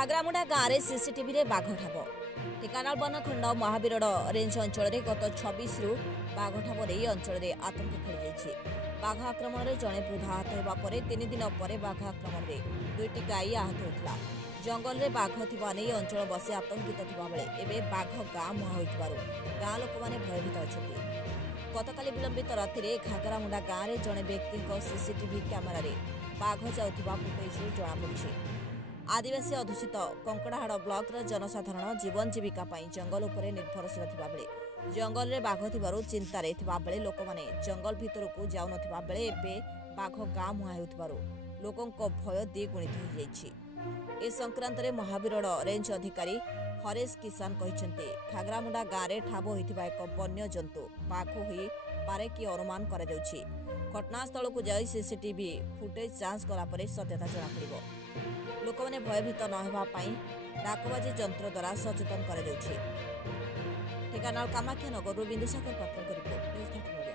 घागरामुंडा गाँव में सीसीटीवी रे बाघ ठाब ढेकानाल बनखंड महावीरड़ रेंज अंचल गत 26 रु बाघ ठाब नहीं अंचल में आतंक खेली बाघ आक्रमण में जड़े वृद्ध आहत होगा 3 दिन पर बाघ आक्रमण में 2टी गाई आहत होता जंगल में बाघ थिबा नहीं अंचल बसे आतंकित थिबा बेले एबे बाघ गाँ मुहां होइथिबारु गाँ लोक माने भयभीत अछंती। गतकाली विलंबित राति घागरामुंडा गाँव में जड़े व्यक्ति सीसीटीवी कैमेरा रे बाघ जाउथिबा फुटेज जଣାपड़ी। आदिवासी अधुषित कंकड़ाहाड़ ब्लॉक जनसाधारण जीवन जीविका जंगल उपर निर्भरशील थिबा बेले जंगल में बाघ थिबारु चिंतार थिबा बेले लोक माने जंगल भितरकू जाउ नथिबा बेले एबे बाघ गाँ मुहां हेउथिबारु लोकंक भय द्विगुणित हो जाइछि। ए संक्रांत में महावीरड़ रेंज अधिकारी हरेश किसान कहते घागरामुंडा गाँव में ठाब होइथिबा एक वन्य जंतु बाघ होई पारे कि अनुमान करा जाउछि। घटनास्थल को जाई सीसीटीवी फुटेज जांच कला परे सत्यता जଣା पड़िबो। लोक मैंने भयभीत न होगा डाकबाजी जंत्र द्वारा सचेतन कर ढेकानाल कामाख्यानगर बिंदुसागर पात्र रिपोर्ट न्यूज 13।